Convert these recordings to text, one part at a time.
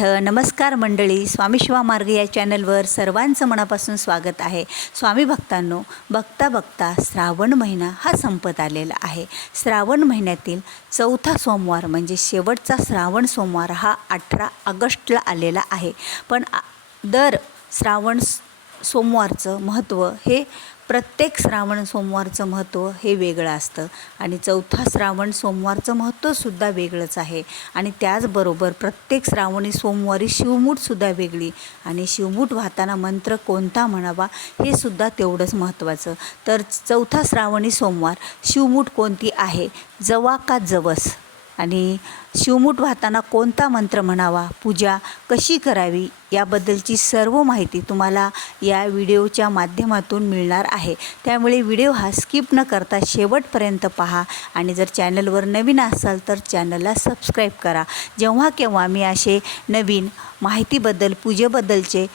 पाठ नमस्कार मंडळी, स्वामी शिवा मार्ग या चॅनलवर सर्वांचं मनापासून स्वागत आहे। स्वामी भक्तांनो, बघता बघता श्रावण महिना हा संपत आलेला आहे। श्रावण महिन्यातील चौथा सोमवार म्हणजे शेवटचा श्रावण सोमवार हा 18 ऑगस्टला आलेला आहे। पण दर श्रावण सोमवारचं महत्त्व हे प्रत्येक श्रावण सोमवारचं महत्त्व हे वेगळं असतं आणि चौथा श्रावण सोमवारचं महत्त्वसुद्धा वेगळंच आहे। आणि त्याचबरोबर प्रत्येक श्रावणी सोमवारी शिवमूठसुद्धा वेगळी आणि शिवमूठ वाहताना मंत्र कोणता म्हणावा हे सुद्धा तेवढंच महत्त्वाचं। तर चौथा श्रावणी सोमवार शिवमूठ कोणती आहे, जवा का जवस, आणि शिवमूठ वाहताना कोणता मंत्र म्हणावा, पूजा कशी करावी याबद्दलची सर्व माहिती तुम्हाला या व्हिडिओच्या माध्यमातून मिळणार आहे। त्यामुळे व्हिडिओ हा स्किप न करता शेवटपर्यंत पहा आणि जर चॅनलवर नवीन असाल तर चॅनलला सबस्क्राईब करा। जेव्हा केव्हा मी असे नवीन माहितीबद्दल पूजेबद्दलचे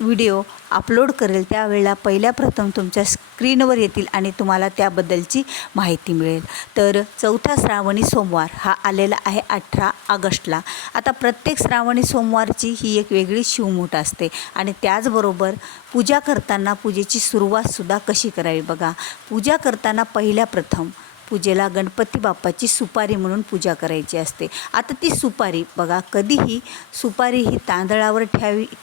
व्हिडिओ अपलोड करेल त्यावेळेला पहिल्या प्रथम तुमच्या स्क्रीनवर येतील आणि तुम्हाला त्याबद्दलची माहिती मिळेल। तर चौथा श्रावणी सोमवार हा आलेला आहे 18 ऑगस्टला। आता प्रत्येक श्रावणी सोमवारची ही एक वेगळी शिवमूठ असते आणि त्याचबरोबर पूजा करताना पूजेची सुरुवातसुद्धा कशी करावी बघा। पूजा करताना पहिल्या प्रथम पूजेला गणपती बाप्पाची सुपारी म्हणून पूजा करायची असते। आता ती सुपारी बघा, कधीही सुपारी ही तांदळावर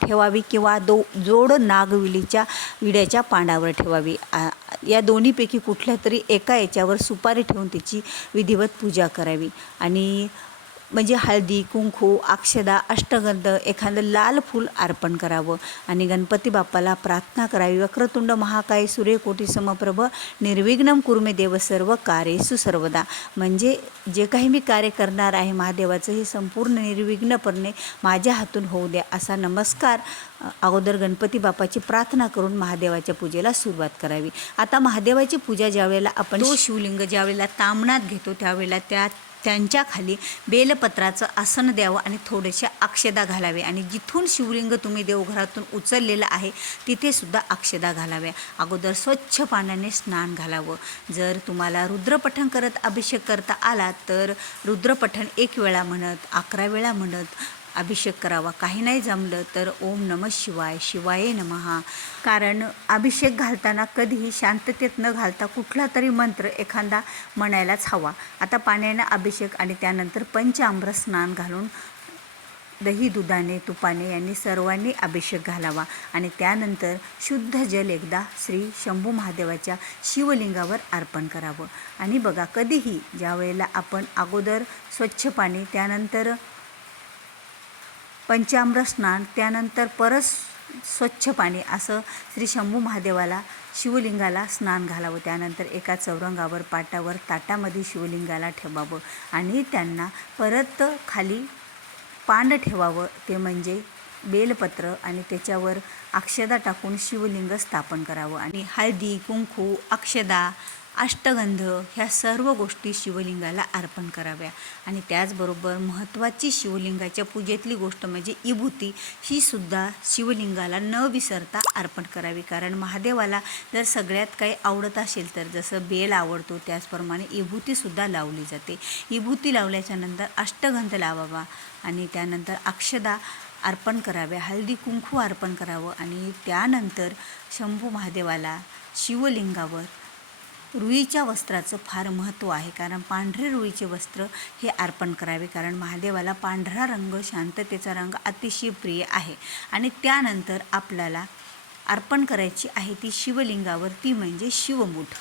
ठेवावी किंवा जोड नागविलीच्या विड्याच्या पानावर ठेवावी। या दोन्हीपैकी कुठल्या तरी एका याच्यावर सुपारी ठेवून तिची विधिवत पूजा करावी। आणि म्हणजे हळदी कुंकू अक्षदा अष्टगंध एखादं लाल फूल अर्पण करावं आणि गणपती बाप्पाला प्रार्थना करावी। वक्रतुंड महाकाय सूर्यकोटी समप्रभ निर्विघ्नं कुरुमे देव सर्व कार्येषु सर्वदा, म्हणजे जे काही मी कार्य करणार आहे महादेवाचं हे संपूर्ण निर्विघ्नपणे माझ्या हातून होऊ द्या असा नमस्कार अगोदर गणपती बाप्पाची प्रार्थना करून महादेवाच्या पूजेला सुरुवात करावी। आता महादेवाची पूजा ज्यावेळेला आपण तो शिवलिंग ज्यावेळेला तामणात घेतो त्यावेळेला त्यांच्या खाली बेलपत्राचं आसन द्यावं आणि थोडेशा अक्षदा घालावे आणि जिथून शिवलिंग तुम्ही देवघरातून उचललेलं आहे तिथेसुद्धा अक्षदा घालाव्या। अगोदर स्वच्छ पाण्याने स्नान घालावं। जर तुम्हाला रुद्रपठण करत अभिषेक करता आला तर रुद्रपठण 1 वेळा म्हणत 11 वेळा म्हणत अभिषेक करावा। काही नाही जमलं तर ओम नमः शिवाय, शिवाय नमः, कारण अभिषेक घालताना कधीही शांततेत न घालता कुठला तरी मंत्र एखादा म्हणायलाच हवा। आता पाण्यानं अभिषेक आणि त्यानंतर पंचामृत स्नान घालून दही दुधाने तुपाने यांनी सर्वांनी अभिषेक घालावा आणि त्यानंतर शुद्ध जल एकदा श्री शंभू महादेवाच्या शिवलिंगावर अर्पण करावं। आणि बघा, कधीही ज्या वेळेला आपण अगोदर स्वच्छ पाणी त्यानंतर पंचामृत स्नान त्यानंतर परत स्वच्छ पाणी असं श्री शंभू महादेवाला शिवलिंगाला स्नान घालावं। त्यानंतर एका चौरंगावर पाटावर ताटामध्ये शिवलिंगाला ठेवावं आणि त्यांना परत खाली पान ठेवावं, ते म्हणजे बेलपत्र, आणि त्याच्यावर अक्षदा टाकून शिवलिंग स्थापन करावं आणि हळदी कुंकू अक्षदा अष्टगंध ह्या सर्व गोष्टी शिवलिंगाला अर्पण कराव्या। आणि त्याचबरोबर महत्त्वाची शिवलिंगाच्या पूजेतली गोष्ट म्हणजे विभूती, ही सुद्धा शिवलिंगाला न विसरता अर्पण करावी। कारण महादेवाला जर सगळ्यात काही आवडत असेल तर जसं बेल आवडतो त्याचप्रमाणे विभूतीसुद्धा लावली जाते। विभूती लावल्याच्या नंतर अष्टगंध लावावा आणि त्यानंतर अक्षदा अर्पण कराव्या, हळदी कुंकू अर्पण करावं आणि त्यानंतर शंभू महादेवाला शिवलिंगावर रुईच्या वस्त्राचं फार महत्त्व आहे। कारण पांढरे रुईचे वस्त्र हे अर्पण करावे, कारण महादेवाला पांढरा रंग शांततेचा रंग अतिशय प्रिय आहे। आणि त्यानंतर आपल्याला अर्पण करायची आहे ती शिवलिंगावर, ती म्हणजे शिवमूठ।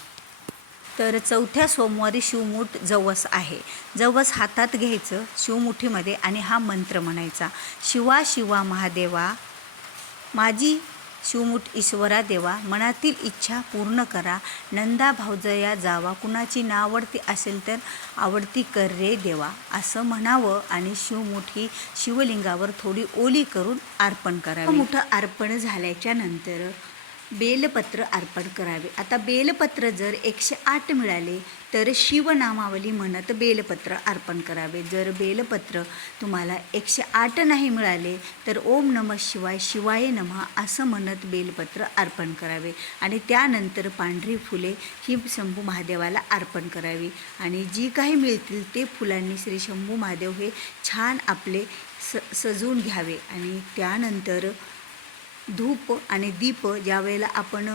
तर चौथ्या सोमवारी शिवमूठ जवस आहे। जवस हातात घ्यायचं शिवमुठीमध्ये आणि हा मंत्र म्हणायचा, शिवा शिवा महादेवा माझी शिवमूठ ईश्वरा देवा, मनातील इच्छा पूर्ण करा, नंदा भावजया जावा, कुणाची नावडती असेल तर आवडती कर रे देवा, असं म्हणावं आणि शिवमूठ ही शिवलिंगावर थोडी ओली करून अर्पण करावी। मोठं अर्पण झाल्याच्या नंतर बेलपत्र अर्पण करावे। आता बेलपत्र जर 108 मिळाले तर शिवनामावली म्हणत बेलपत्र अर्पण करावे। जर बेलपत्र तुम्हाला 108 नाही मिळाले तर ओम नमः शिवाय, शिवाय नमः असं म्हणत बेलपत्र अर्पण करावे आणि त्यानंतर पांढरी फुले ही शंभू महादेवाला अर्पण करावी आणि जी काही मिळतील ते फुलांनी श्री शंभू महादेव हे छान आपले सजवून घ्यावे आणि त्यानंतर धूप आणि दीप ज्या वेळेला आपण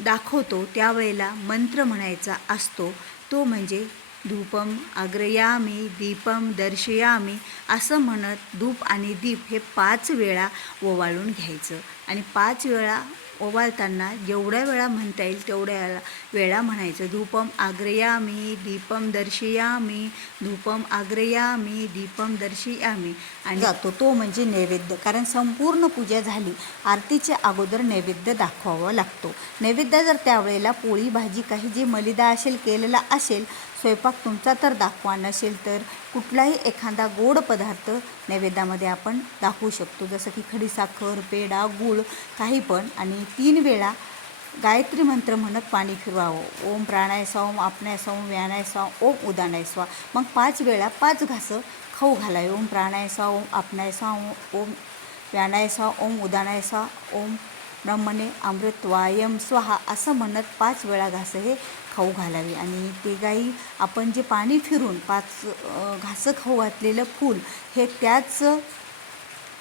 दाखवतो त्यावेळेला मंत्र म्हणायचा असतो, तो म्हणजे धूपम आग्रयामी दीपम दर्शयामी असं म्हणत धूप आणि दीप हे 5 वेळा ओवाळून घ्यायचं. आणि 5 वेळा ओवाळताना जेवढ्या वेळा म्हणता येईल तेवढ्या वेळा म्हणायचं. धूपम आग्रयामी दीपम दर्शयामी धूपम आग्रयामी दीपम दर्शयामी आणि जातो तो म्हणजे नैवेद्य. कारण संपूर्ण पूजा झाली, आरतीच्या अगोदर नैवेद्य दाखवावा लागतो. नैवेद्य जर त्यावेळेला पोळी भाजी काही जे मलिदा असेल केलेला असेल स्वयंपाक तुमचा तर दाखवा, नसेल तर कुठलाही एखादा गोड पदार्थ नैवेद्यामध्ये आपण दाखवू शकतो, जसं की खडीसाखर, पेढा, गूळ काही पण. आणि 3 वेळा गायत्री मंत्र म्हणत पाणी फिरवावं. ओम प्राणाय स्वाम आपणाय स्वाम व्यानाय स्वाम ओम उदानाय स्वा. मग 5 वेळा 5 घासं खाऊ घालावे. ओम प्राणाय स्वा ओम आपणाय स्वा ओम व्यानाय स्वा ओम उदानाय स्वा ओम ब्रह्मणे अमृतवायम स्वाहा असं म्हणत 5 वेळा घासं हे खाऊ घालावे. आणि ते गाई आपण जे पाणी फिरून 5 घासं खाऊ घातलेलं फूल हे त्याच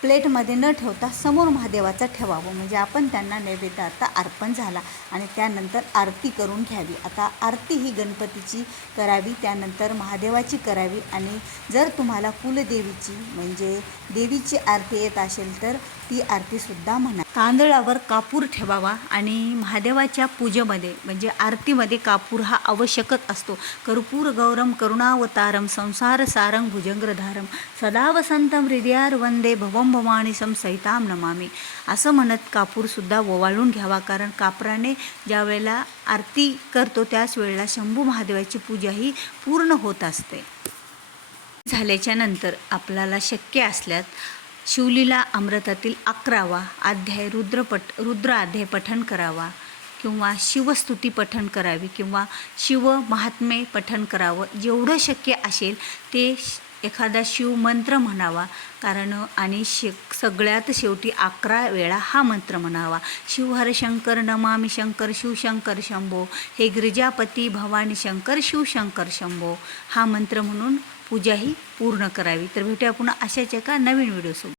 प्लेटमध्ये न ठेवता समोर महादेवाचा ठेवावं, म्हणजे आपण त्यांना नैवेद्य आता अर्पण झाला. आणि त्यानंतर आरती करून घ्यावी. आता आरती ही गणपतीची करावी, त्यानंतर महादेवाची करावी. आणि जर तुम्हाला कुलदेवीची म्हणजे देवीची आरती येत असेल तर ती आरतीसुद्धा म्हणा. तांदळावर कापूर ठेवावा आणि महादेवाच्या पूजेमध्ये म्हणजे आरतीमध्ये कापूर हा आवश्यकच असतो. कर्पूर गौरम करुणावतारम संसार सारंग भुजंगधारम सदा वसंतम हृदयार वंदे भवम भवानी सहिताम नमामी असं म्हणत कापूरसुद्धा ओवाळून घ्यावा. कारण कापराने ज्या वेळेला आरती करतो त्याच वेळेला शंभू महादेवाची पूजा ही पूर्ण होत असते. झाल्याच्या नंतर आपल्याला शक्य असल्यास शिवलीला अमृतातील 11वा अध्याय रुद्र अध्याय पठण करावा किंवा शिवस्तुती पठण करावी किंवा शिव महात्म्य पठण करावं. जेवढं शक्य असेल ते एखादा शिवमंत्र म्हणावा. कारण आणि सगळ्यात शेवटी 11 वेळा हा मंत्र म्हणावा. शिवहर शंकर नमामि शंकर शिवशंकर शंभो हे गिरिजापती भवानी शंकर शिवशंकर शंभो हा मंत्र म्हणून पूजा ही पूर्ण करावी. तर भेटूया पुन्हा अशाच एका नवीन व्हिडिओसोबत.